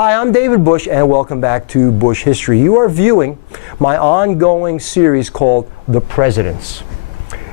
Hi, I'm David Busch, and welcome back to Busch History. You are viewing my ongoing series called The Presidents.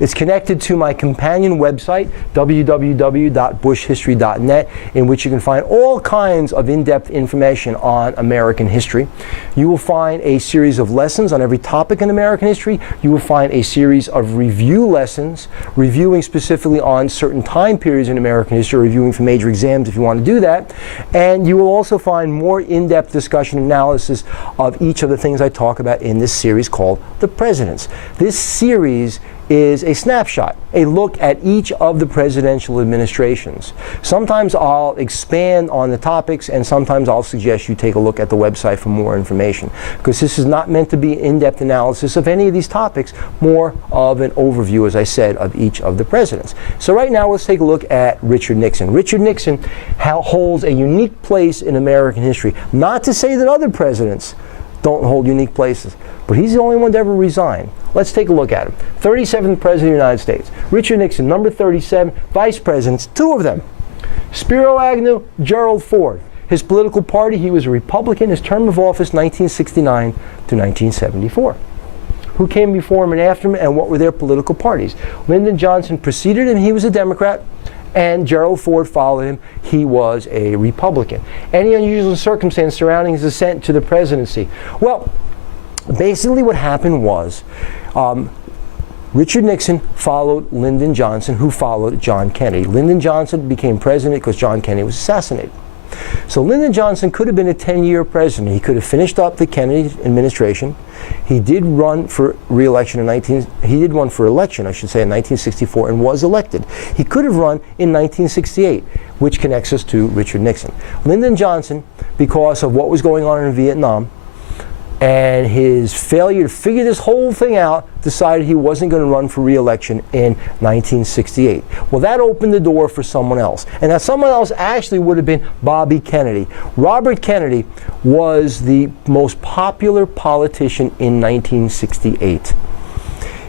It's connected to my companion website, www.buschhistory.net, in which you can find all kinds of in-depth information on American history. You will find a series of lessons on every topic in American history. You will find a series of review lessons, reviewing specifically on certain time periods in American history, reviewing for major exams if you want to do that. And you will also find more in-depth discussion and analysis of each of the things I talk about in this series called The Presidents. This series is a snapshot, a look at each of the presidential administrations. Sometimes I'll expand on the topics, and sometimes I'll suggest you take a look at the website for more information, because this is not meant to be in-depth analysis of any of these topics, more of an overview, as I said, of each of the presidents. So right now let's take a look at Richard Nixon. Richard Nixon holds a unique place in American history. Not to say that other presidents don't hold unique places, but he's the only one to ever resign. Let's take a look at him. 37th President of the United States. Richard Nixon, number 37, Vice Presidents, two of them. Spiro Agnew, Gerald Ford. His political party, he was a Republican. His term of office, 1969 to 1974. Who came before him and after him, and what were their political parties? Lyndon Johnson preceded him, he was a Democrat, and Gerald Ford followed him, he was a Republican. Any unusual circumstance surrounding his ascent to the presidency? Well, basically what happened was Richard Nixon followed Lyndon Johnson, who followed John Kennedy. Lyndon Johnson became president because John Kennedy was assassinated. So Lyndon Johnson could have been a 10-year president. He could have finished up the Kennedy administration. He did run for re-election in 1964 and was elected. He could have run in 1968, which connects us to Richard Nixon. Lyndon Johnson, because of what was going on in Vietnam and his failure to figure this whole thing out, decided he wasn't going to run for re-election in 1968. Well, that opened the door for someone else. And that someone else actually would have been Bobby Kennedy. Robert Kennedy was the most popular politician in 1968.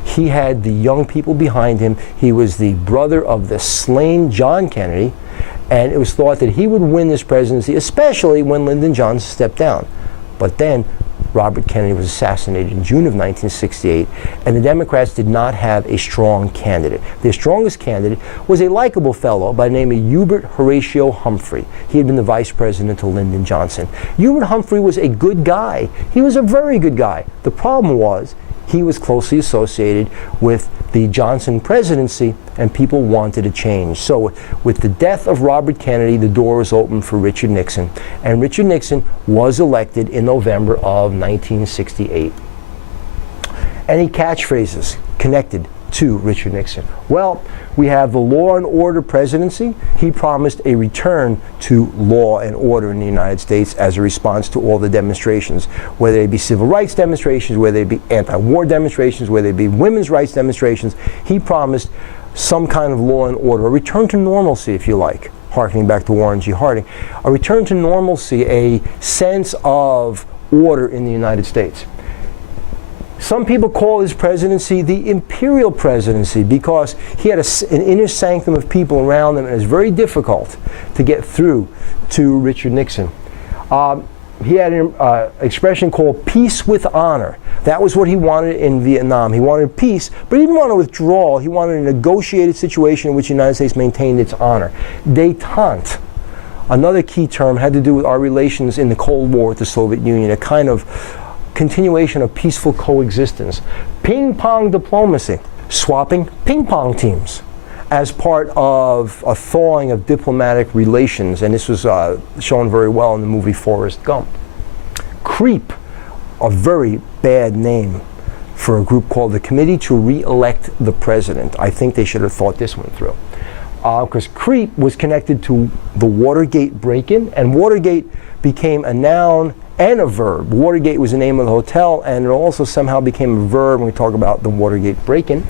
He had the young people behind him. He was the brother of the slain John Kennedy, and it was thought that he would win this presidency, especially when Lyndon Johnson stepped down. But then Robert Kennedy was assassinated in June of 1968, and the Democrats did not have a strong candidate. Their strongest candidate was a likable fellow by the name of Hubert Horatio Humphrey. He had been the vice president to Lyndon Johnson. Hubert Humphrey was a good guy. He was a very good guy. The problem was he was closely associated with the Johnson presidency, and people wanted a change. So with the death of Robert Kennedy, the door was open for Richard Nixon, and Richard Nixon was elected in November of 1968. Any catchphrases connected to Richard Nixon? Well, we have the law and order presidency. He promised a return to law and order in the United States as a response to all the demonstrations, whether they be civil rights demonstrations, whether they be anti-war demonstrations, whether they be women's rights demonstrations. He promised some kind of law and order, a return to normalcy, if you like, harkening back to Warren G. Harding, a return to normalcy, a sense of order in the United States. Some people call his presidency the Imperial Presidency because he had an inner sanctum of people around him, and it's very difficult to get through to Richard Nixon. He had an expression called peace with honor. That was what he wanted in Vietnam. He wanted peace, but he didn't want to withdraw. He wanted a negotiated situation in which the United States maintained its honor. Détente, another key term, had to do with our relations in the Cold War with the Soviet Union, a kind of continuation of peaceful coexistence. Ping-Pong Diplomacy, swapping ping-pong teams as part of a thawing of diplomatic relations, and this was shown very well in the movie Forrest Gump. Creep, a very bad name for a group called the Committee to Re-elect the President. I think they should have thought this one through. Because creep was connected to the Watergate Break-In, and Watergate became a noun and a verb. Watergate was the name of the hotel, and it also somehow became a verb when we talk about the Watergate Break-In.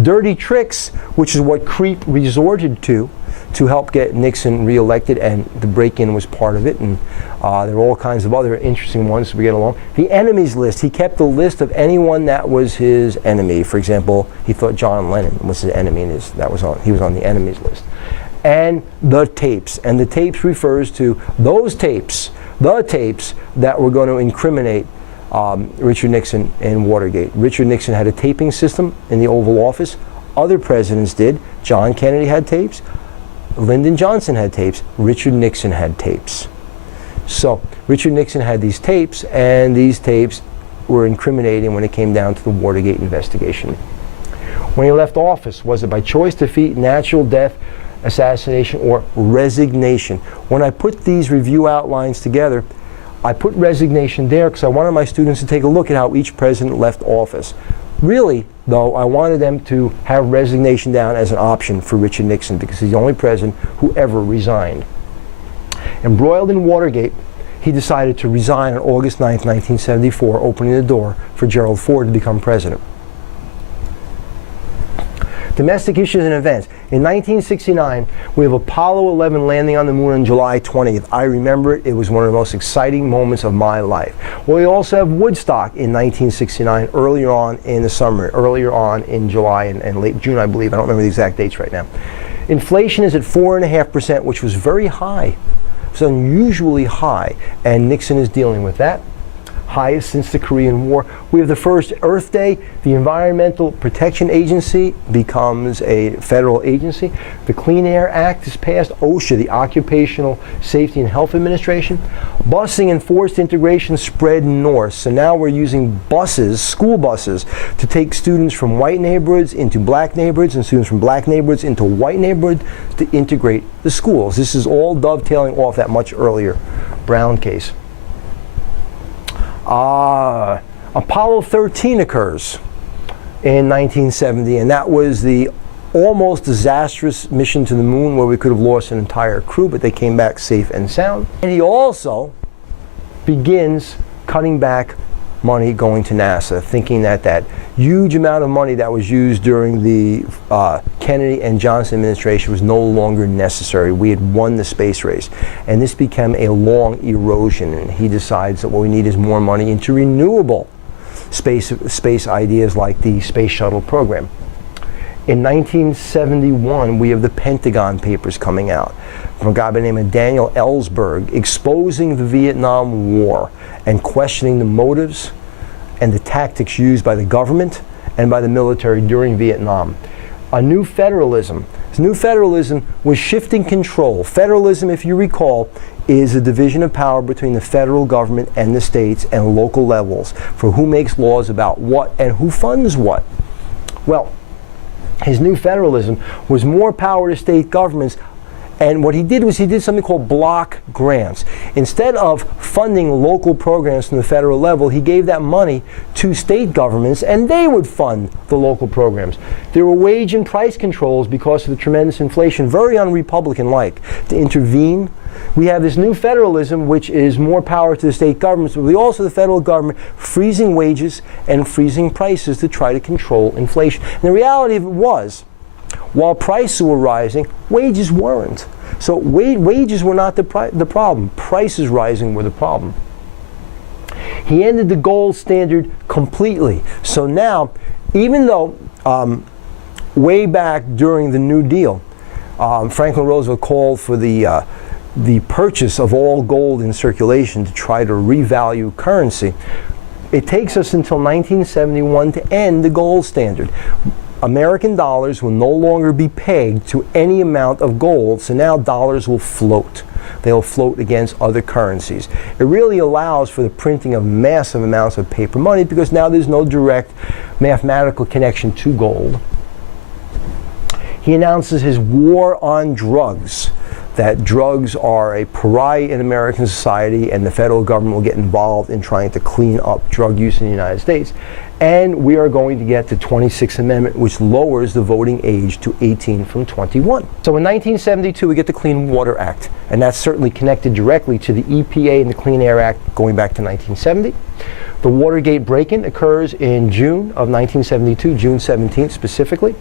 Dirty tricks, which is what creep resorted to help get Nixon reelected, and the break-in was part of it, and there were all kinds of other interesting ones as we get along. The enemies list, he kept a list of anyone that was his enemy. For example, he thought John Lennon was his enemy, and he was on the enemies list. And the tapes refers to those tapes the tapes that were going to incriminate Richard Nixon and Watergate. Richard Nixon had a taping system in the Oval Office. Other presidents did. John Kennedy had tapes. Lyndon Johnson had tapes. Richard Nixon had tapes. So Richard Nixon had these tapes, and these tapes were incriminating when it came down to the Watergate investigation. When he left office, was it by choice, defeat, natural death, assassination, or resignation? When I put these review outlines together, I put resignation there because I wanted my students to take a look at how each president left office. Really, though, I wanted them to have resignation down as an option for Richard Nixon because he's the only president who ever resigned. Embroiled in Watergate, he decided to resign on August 9, 1974, opening the door for Gerald Ford to become president. Domestic issues and events. In 1969, we have Apollo 11 landing on the moon on July 20th. I remember it. It was one of the most exciting moments of my life. Well, we also have Woodstock in 1969, earlier on in the summer, earlier on in July and late June, I believe. I don't remember the exact dates right now. Inflation is at 4.5%, which was very high. It's unusually high, and Nixon is dealing with that. Highest since the Korean War. We have the first Earth Day. The Environmental Protection Agency becomes a federal agency. The Clean Air Act is passed. OSHA, the Occupational Safety and Health Administration. Busing and forced integration spread north. So now we're using buses, school buses, to take students from white neighborhoods into black neighborhoods and students from black neighborhoods into white neighborhoods to integrate the schools. This is all dovetailing off that much earlier Brown case. Apollo 13 occurs in 1970, and that was the almost disastrous mission to the moon where we could have lost an entire crew, but they came back safe and sound. And he also begins cutting back money going to NASA, thinking that that huge amount of money that was used during the Kennedy and Johnson administration was no longer necessary. We had won the space race. And this became a long erosion, and he decides that what we need is more money into renewable space ideas like the space shuttle program. In 1971, we have the Pentagon Papers coming out from a guy by the name of Daniel Ellsberg, exposing the Vietnam War and questioning the motives and the tactics used by the government and by the military during Vietnam. A new federalism. This new federalism was shifting control. Federalism, if you recall, is a division of power between the federal government and the states and local levels for who makes laws about what and who funds what. Well, his new federalism was more power to state governments, and what he did was he did something called block grants. Instead of funding local programs from the federal level, he gave that money to state governments, and they would fund the local programs. There were wage and price controls because of the tremendous inflation, very un-Republican-like, to intervene. We have this new federalism, which is more power to the state governments, but we also the federal government freezing wages and freezing prices to try to control inflation. And the reality of it was, while prices were rising, wages weren't. So wages were not the problem. Prices rising were the problem. He ended the gold standard completely. So now, even though way back during the New Deal, Franklin Roosevelt called for the purchase of all gold in circulation to try to revalue currency, it takes us until 1971 to end the gold standard. American dollars will no longer be pegged to any amount of gold, so now dollars will float. They'll float against other currencies. It really allows for the printing of massive amounts of paper money because now there's no direct mathematical connection to gold. He announces his war on drugs, that drugs are a pariah in American society and the federal government will get involved in trying to clean up drug use in the United States. And we are going to get the 26th Amendment, which lowers the voting age to 18 from 21. So in 1972, we get the Clean Water Act, and that's certainly connected directly to the EPA and the Clean Air Act going back to 1970. The Watergate Break-In occurs in June of 1972, June 17th specifically.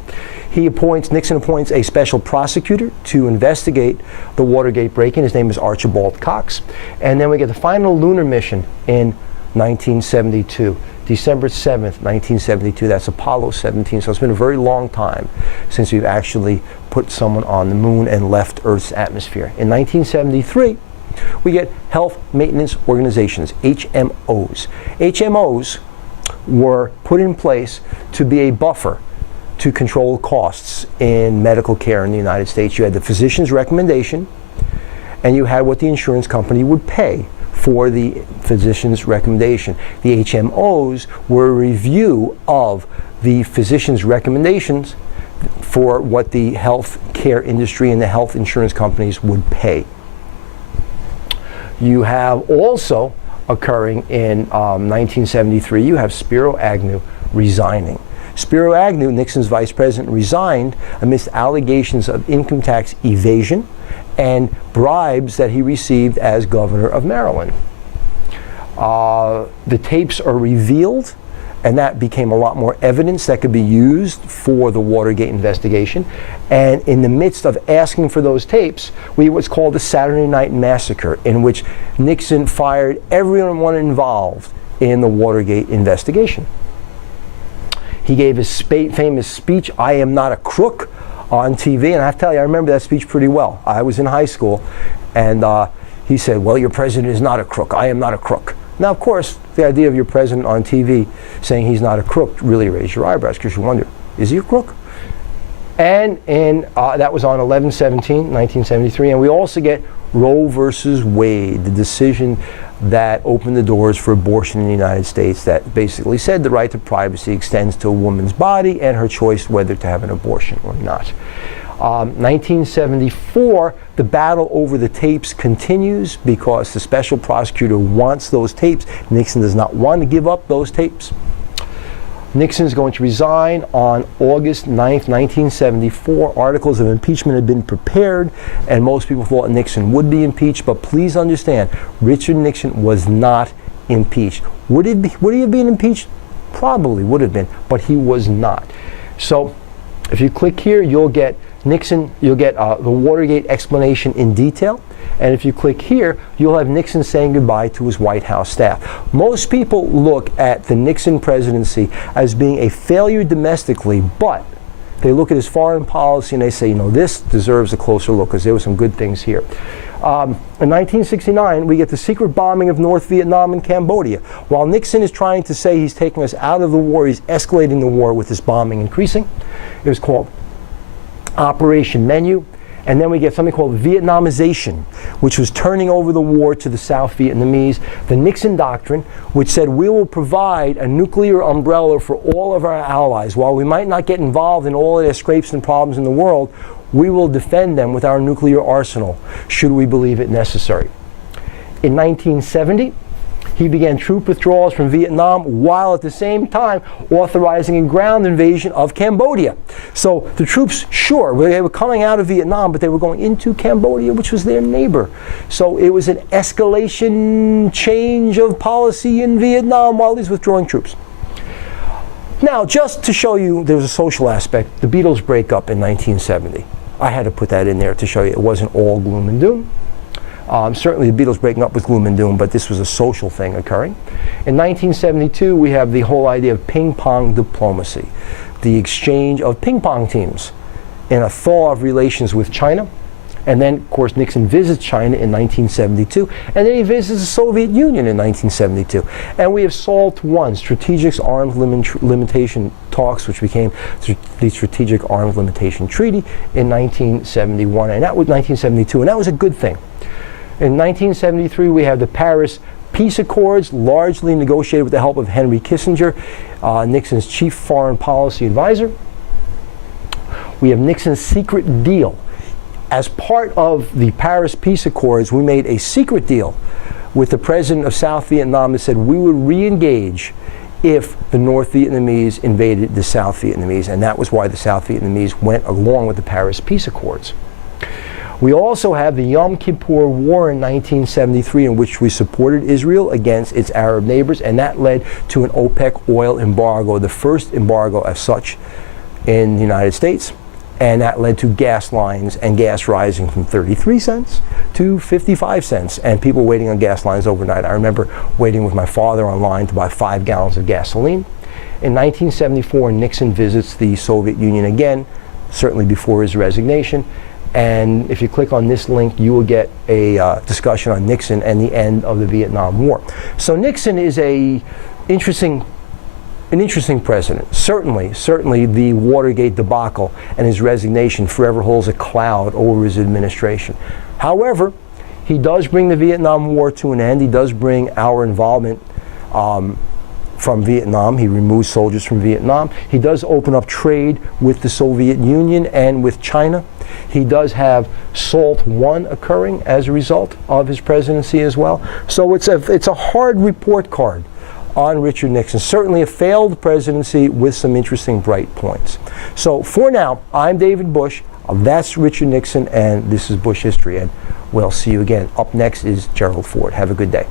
Nixon appoints a special prosecutor to investigate the Watergate Break-In. His name is Archibald Cox. And then we get the final Lunar Mission in 1972. December 7th, 1972, that's Apollo 17. So it's been a very long time since we've actually put someone on the moon and left Earth's atmosphere. In 1973, We get health maintenance organizations, HMOs. HMOs were put in place to be a buffer to control costs in medical care in the United States. You had the physician's recommendation, and you had what the insurance company would pay for the physician's recommendation. The HMOs were a review of the physician's recommendations for what the health care industry and the health insurance companies would pay. You have also occurring in 1973, you have Spiro Agnew resigning. Spiro Agnew, Nixon's vice president, resigned amidst allegations of income tax evasion and bribes that he received as governor of Maryland. The tapes are revealed, and that became a lot more evidence that could be used for the Watergate investigation. And in the midst of asking for those tapes, we had what's called the Saturday Night Massacre, in which Nixon fired everyone involved in the Watergate investigation. He gave his famous speech, "I am not a crook," on TV, and I have to tell you, I remember that speech pretty well. I was in high school, and he said, "Well, your president is not a crook. I am not a crook." Now, of course, the idea of your president on TV saying he's not a crook really raised your eyebrows, because you wonder, is he a crook? And that was on 11/17/1973, and we also get Roe versus Wade, the decision that opened the doors for abortion in the United States, that basically said the right to privacy extends to a woman's body and her choice whether to have an abortion or not. 1974, the battle over the tapes continues because the special prosecutor wants those tapes. Nixon does not want to give up those tapes. Nixon is going to resign on August 9th, 1974. Articles of impeachment had been prepared, and most people thought Nixon would be impeached, but please understand, Richard Nixon was not impeached. Would he have been impeached? Probably would have been, but he was not. So if you click here, you'll get Nixon, you'll get the Watergate explanation in detail. And if you click here, you'll have Nixon saying goodbye to his White House staff. Most people look at the Nixon presidency as being a failure domestically, but they look at his foreign policy and they say, you know, this deserves a closer look because there were some good things here. In 1969, we get the secret bombing of North Vietnam and Cambodia. While Nixon is trying to say he's taking us out of the war, he's escalating the war with this bombing increasing. It was called Operation Menu. And then we get something called Vietnamization, which was turning over the war to the South Vietnamese. The Nixon Doctrine, which said we will provide a nuclear umbrella for all of our allies. While we might not get involved in all of their scrapes and problems in the world, we will defend them with our nuclear arsenal, should we believe it necessary. In 1970, he began troop withdrawals from Vietnam while at the same time authorizing a ground invasion of Cambodia. So the troops, sure, they were coming out of Vietnam, but they were going into Cambodia, which was their neighbor. So it was an escalation change of policy in Vietnam while he's withdrawing troops. Now, just to show you there's a social aspect, the Beatles break up in 1970. I had to put that in there to show you it wasn't all gloom and doom. Certainly the Beatles breaking up was gloom and doom, but this was a social thing occurring. In 1972, we have the whole idea of ping-pong diplomacy, the exchange of ping-pong teams in a thaw of relations with China. And then, of course, Nixon visits China in 1972, and then he visits the Soviet Union in 1972. And we have SALT I, Strategic Arms Limitation Talks, which became the Strategic Arms Limitation Treaty in 1971, and that was 1972, and that was a good thing. In 1973, we have the Paris Peace Accords, largely negotiated with the help of Henry Kissinger, Nixon's chief foreign policy advisor. We have Nixon's secret deal. As part of the Paris Peace Accords, we made a secret deal with the president of South Vietnam that said we would re-engage if the North Vietnamese invaded the South Vietnamese, and that was why the South Vietnamese went along with the Paris Peace Accords. We also have the Yom Kippur War in 1973, in which we supported Israel against its Arab neighbors, and that led to an OPEC oil embargo, the first embargo as such in the United States, and that led to gas lines and gas rising from 33 cents to 55 cents, and people waiting on gas lines overnight. I remember waiting with my father online to buy 5 gallons of gasoline. In 1974, Nixon visits the Soviet Union again, certainly before his resignation, And if you click on this link, you will get a discussion on Nixon and the end of the Vietnam War. So Nixon is an interesting president. Certainly the Watergate debacle and his resignation forever holds a cloud over his administration. However, he does bring the Vietnam War to an end. He does bring our involvement from Vietnam. He removes soldiers from Vietnam. He does open up trade with the Soviet Union and with China. He does have SALT I occurring as a result of his presidency as well. So it's a hard report card on Richard Nixon. Certainly a failed presidency with some interesting bright points. So for now, I'm David Busch. That's Richard Nixon, and this is Busch History. And we'll see you again. Up next is Gerald Ford. Have a good day.